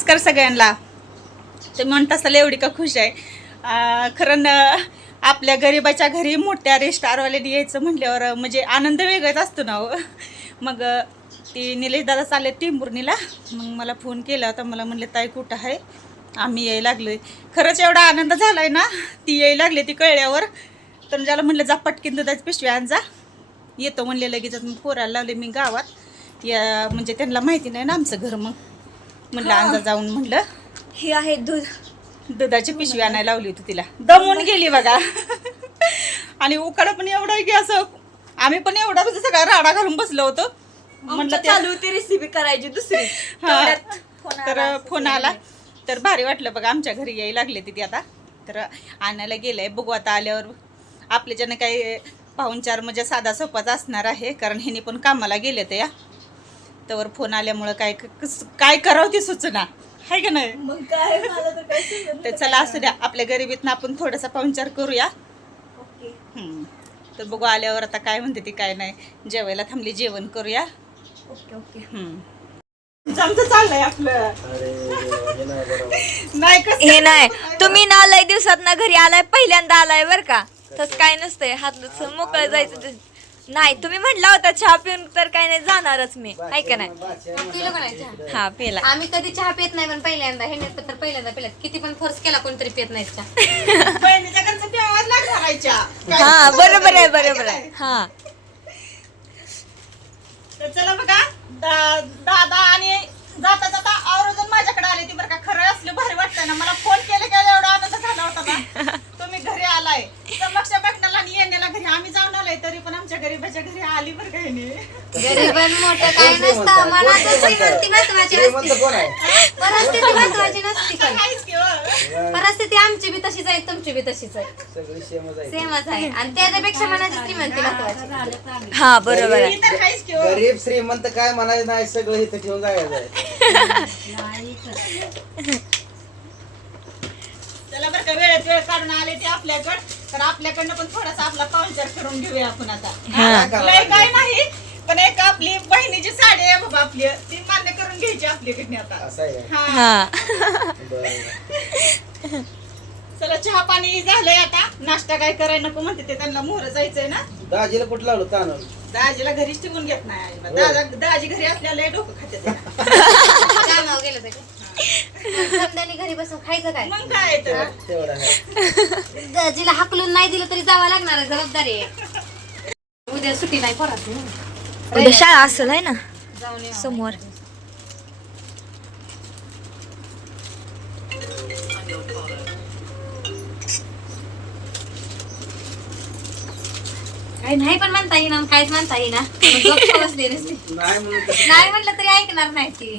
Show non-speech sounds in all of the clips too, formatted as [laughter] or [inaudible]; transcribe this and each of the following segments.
नमस्कार सगळ्यांना. ते म्हणत असाल एवढी का खुश आहे? खरं आपल्या गरिबाच्या घरी मोठ्या रेस्टारवाल्याने यायचं म्हटल्यावर म्हणजे आनंद वेगळाच असतो ना हो. मग ती निलेश दादा चालले टिंबुर्णीला मग मला फोन केला होता. मला म्हणले ताई कुठं आहे? आम्ही यायला लागलोय. खरंच एवढा आनंद झाला आहे ना ती यायला लागली ती कळल्यावर. तर ज्याला म्हणलं जा पटकीन दुधाची पिशवी आण जा. येतो म्हणले लगेच मग पोरायला लावले मी गावात. या म्हणजे त्यांना माहिती नाही ना आमचं घर मग. म्हणलं अंदा जाऊन म्हणलं हे आहे दूध. दुधाची पिशवी आणायला लावली होती तिला. दमून गेली बघा. आणि उकाडा पण एवढा आहे की असं आम्ही पण एवढा म्हणजे सगळा राडा घालून बसलो होतो. म्हटलं ते- चालू होती रेसिपी करायची दुसरी. हा. तेवढ्यात तर आला. फोन आला तर भारी वाटलं बघा आमच्या घरी यायला लागले तिथे आता. तर आणायला गेलंय. बघू आता आल्यावर आपले ज्यानं काही पाहुणचार म्हणजे साधा सोपाच असणार आहे कारण ह्याने पण कामाला गेले ते या. तर फोन आल्यामुळं काय कस- काय करावं ती सूचना? आहे का नाही? मग काय? मला तर काय समजलं तर चला असू द्या. आपल्या गरिबीतनं आपण थोडासा पाहुणचार करूया. ओके. हम्म. तर बघू आल्यावर आता काय म्हणते ती काय नाही. जेवायला थांबली जेवण करूया. Okay okay. हम्म. आमचं चाललंय आपलं. नाही कसं हे नाही. तुम्ही ना लय दिवसात ना घरी आलाय पहिल्यांदा आलाय बर का? तस काय नसतंय. हात मोकळं जायचं नाही तुम्ही म्हटला होता चहा पिऊन तर काय नाही जाणारच मी. आहे का नाही? पिलो का नाही चहा? हा पिला. आम्ही कधी चहा पित नाही पण पहिल्यांदा हे नाही तर पहिल्यांदा पिलात किती पण फोर्स केला कोणतरी पित नाही चहा. [laughs] बहिणीच्या घरचं प्यावाच लागणार आहे चहा. काय- हा बरोबर आहे बरोबर आहे. हा. तर चला बघा दा- दादा आणि जाता जाता आवर्जून माझ्याकडे आले ती बरं का खरं असलं भारी वाटतं ना मला फोन केले केला एवढा आनंद झाला होता ना तुम्ही घरी आलाय समक्ष बघण्याला आणि येण्याला घरी आम्ही जाऊन आलोय तरी पण आमच्या गरीबाच्या घरी आली बरं काही नाही गरीबन नसतं श्रीमंती महत्वाची परिस्थिती महत्वाची नसती पण. परिस्थिती आमची बी तशीच आहे तुमची बी तशीच आहे. सगळी सेमच आहे. सेमच आहे. आणि त्याच्यापेक्षा मनाची श्रीमंती महत्वाची हा बरोबर आहे. मी तर काहीच की हो. गरीब श्रीमंत काय म्हणायचं नाही सगळं इथं ठेवून जायचं आहे. चला बरं का वेळेत वेळ काढून आले ते आपल्याकडं. तर आपल्याकडनं पण थोडासा आपला पाहुणचार करून घेऊया आपण आता. हा. लय काय नाही पण एक आपली बाबा आपली ती मान्य करून घ्यायची आपल्याकडनं आता. असं आहे. हा. हा. बरं [laughs] चला चहा पाणी झालंय आता. नाश्ता काय करायला नको म्हणते ते त्यांना मोहर जायचंय ना. दाजीला कुठं लावलं तांदूळ दाजीला घरीच ठेवून घेत नाही आईला. दादा दाजी घरी असल्याला लय डोकं खाते. कामावर गेलं घरी बसून खायचं काय? मग काय तर? तेवढं आहे. जिला हाकलून नाही दिलं तरी जावं लागणार आहे जबाबदारी आहे. उद्या सुट्टी नाही परत उद्या शाळा असेल आहे ना. समोर. काही नाही पण म्हणता येईना काहीच म्हणता येईना. नाही म्हणलं तरी. ऐकणार नाही ती.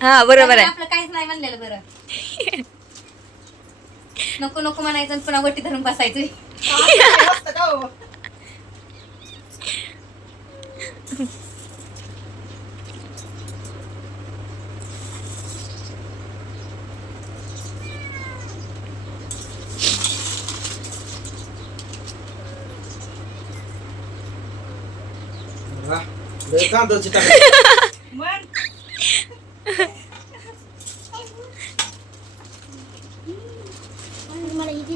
हा बरोबर आहे. आपलं काहीच नाही म्हणलेलं बरं. नको नको म्हणायचं पुन्हा वटी धरून बसायचं काय असतं का हो? हा. लय तांदूळची टाक मग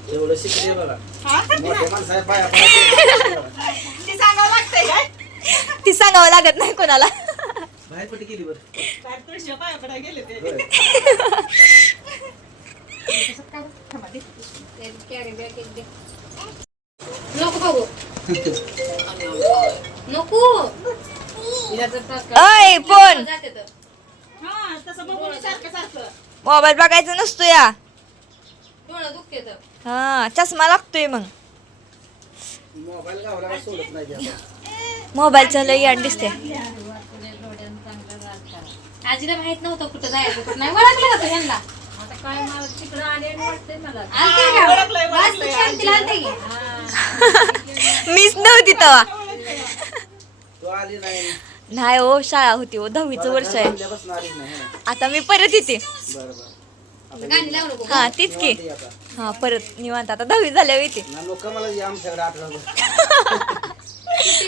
एवढं शिकले बघा. हा? मोठे ती सांगावं लागतंय काय? ती सांगावं लागत नाही कोणाला. बाहेर बरं. काय तुळशी पाया गेले ते. बरं. दे. नको बघू. [laughs] नको. अय फोन. जाते तर. हा मोबाईल बघायचं नसतो या. डोळं दुखते तर. हा चष्मा लागतोय मग. मोबाईल गावला काय सोडत नाही ते आता. मोबाईलचं लई याड दिसते आजीला माहीत नव्हतं कुठं जायचं कुठं नाही. ओळखलं होतं ह्यांना. आलते का? ओळखलंय, वास ओळखलंय. शांतीला आलते की? [laughs] मीच नव्हती तेव्हा. तू आली नाही हो शाळा होती हो दहावीचं वर्ष आहे. आता मी परत येते. हा तीच की. हा परत निवांत. आता दहावी झाल्यावर येते. [laughs]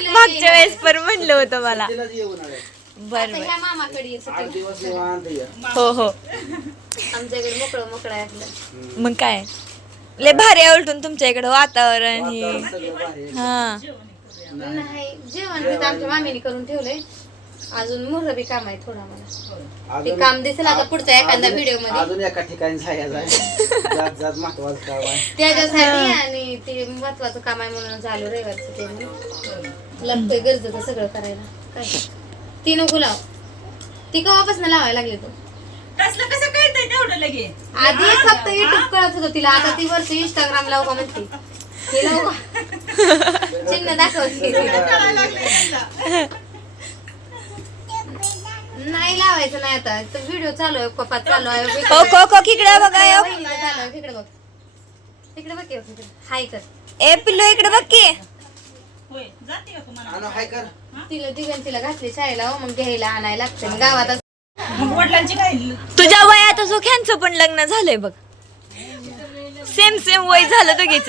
मागच्या. वेळेस पण म्हणलं होतं मला. बर. हो हो. आमच्याकडे मोकळं मोकळं आहे आपलं. मग काय? लय भारी आहे उलटून तुमच्या इकडं वातावरण हे. हा. नाही जेवण आमच्या मामीने करून ठेवलंय. अजून बी काम आहे थोडं मला ते काम दिसेल आता पुढच्या एखाद्या व्हिडिओमध्ये अजून एका ठिकाणी आहे [laughs] जात जात महत्वाचं काम आहे. त्याच्यासाठी आणि ते महत्वाचं काम आहे म्हणून झालं रविवारचं ते. लागतंय गरजेचं सगळं करायला. काय? ती नको लाव. ती कवापासून लावायला लागली तू. तसलं कसं कळतंय तेवढं लगे. आधी फक्त युट्यूब कळत होतं तिला. आता ती वरती इंस्टाग्राम लाव का म्हणते? चिन्ह दाखवते नाही लावायचं नाही आता. तर व्हिडिओ चालू आहे पप्पा चालू आहे हो खो इकडे बघा यो. वहिनीचं चालू आहे तिकडे बघ. तिकडे बघ की, तिकडे. हाय कर. ए पिल्लू इकडे बघ की. होय जाते का तुम्हाला? आणू हाय कर. तिला तिघांनी तिला घातली शाळेला हो, मग घ्यायला आणायला लागतं. गावात मग वडिलांची काय तुझ्या वयात असो ख्यांचं पण लग्न झालंय बघ. सेम सेम वय झालं दोघीच.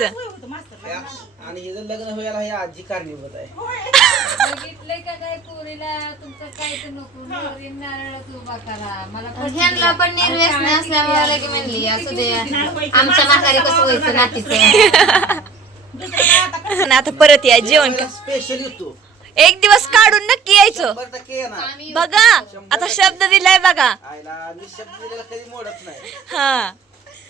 आणि हिचं लग्न व्हायला ही आजी कारणीभूत आहे. बघितलंय का काय पोरीला? तुमचं काय तर नको. नवरी नारळात उभा करा. मला ह्यांना पण निर्व्यसन असल्यामुळे लगे म्हणली असू दे. आमच्या माघारी कसं व्हायचं नातीचं. [laughs] आता परत या जेवण का स्पेशल येतो. एक दिवस काढून नक्की यायचं. शंभर टक्के येणार. बघा आता शब्द दिलाय बघा. आईला मी शब्द दिलेला कधी मोडत नाही. हा.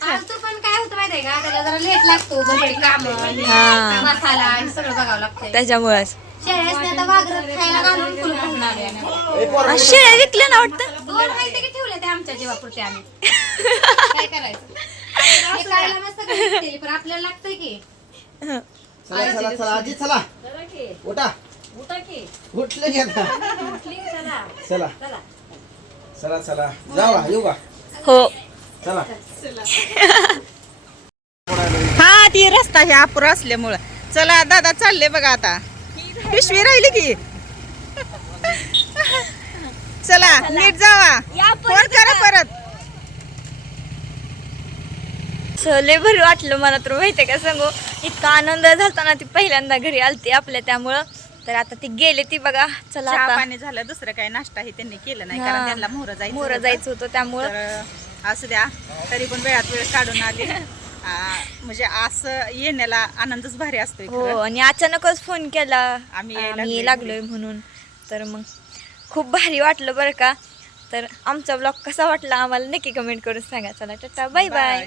आज तो पण काय होतं माहितीये का? त्याला जरा लेट लागतो घरी काम हा. मसाला आणि सगळं बघावं लागतंय. त्याच्यामुळेच. शेळ्यासने आता वाघरात खायला घालून कुलूप घालून आले आम्ही. ए, पोरं, आणि शेळ्या विकल्या ना वाटतं? दोन माहिती की ठेवले ते आमच्या जीवापुरते आम्ही? काय करायचं? [laughs] हे खायला मस्त घरी केली, पण आपल्याला लागतंय की. चला चला चला आजी चला. उठा. उठा की. उठले की आता. उठली की चला. चला. चला. चला जावा येऊ का हो. चला. हा ती रस्ता हे अपुरा असल्यामुळं. चला दादा चालले बघा आता. पिशवी राहिली की? चला नीट जावा या फोन करा परत. लय भारी वाटलं मला तर माहितीये का सांगू? इतका आनंद झालता ना ती पहिल्यांदा घरी आलती आपल्या त्यामुळं. तर आता ती गेले ती बघा. चला चहा पाणी झालं दुसरं काही नाश्ता हे त्यांनी केलं नाही. कारण त्यांना मोहरं जायचं मोरं होतं. जायचं होतं त्यामुळं. तर असू द्या तरी पण वेळात वेळ काढून आली. [laughs] आ, म्हणजे असं येण्याला आनंदच भारी असतोय हो खरं. आणि अचानकच फोन केला. आम्ही यायला आम्ही लागलोय लागलोय म्हणून. तर मग खूप भारी वाटलं बरं का. तर आमचा ब्लॉग कसा वाटला आम्हाला नक्की कमेंट करून सांगा. चला टाटा बाय बाय.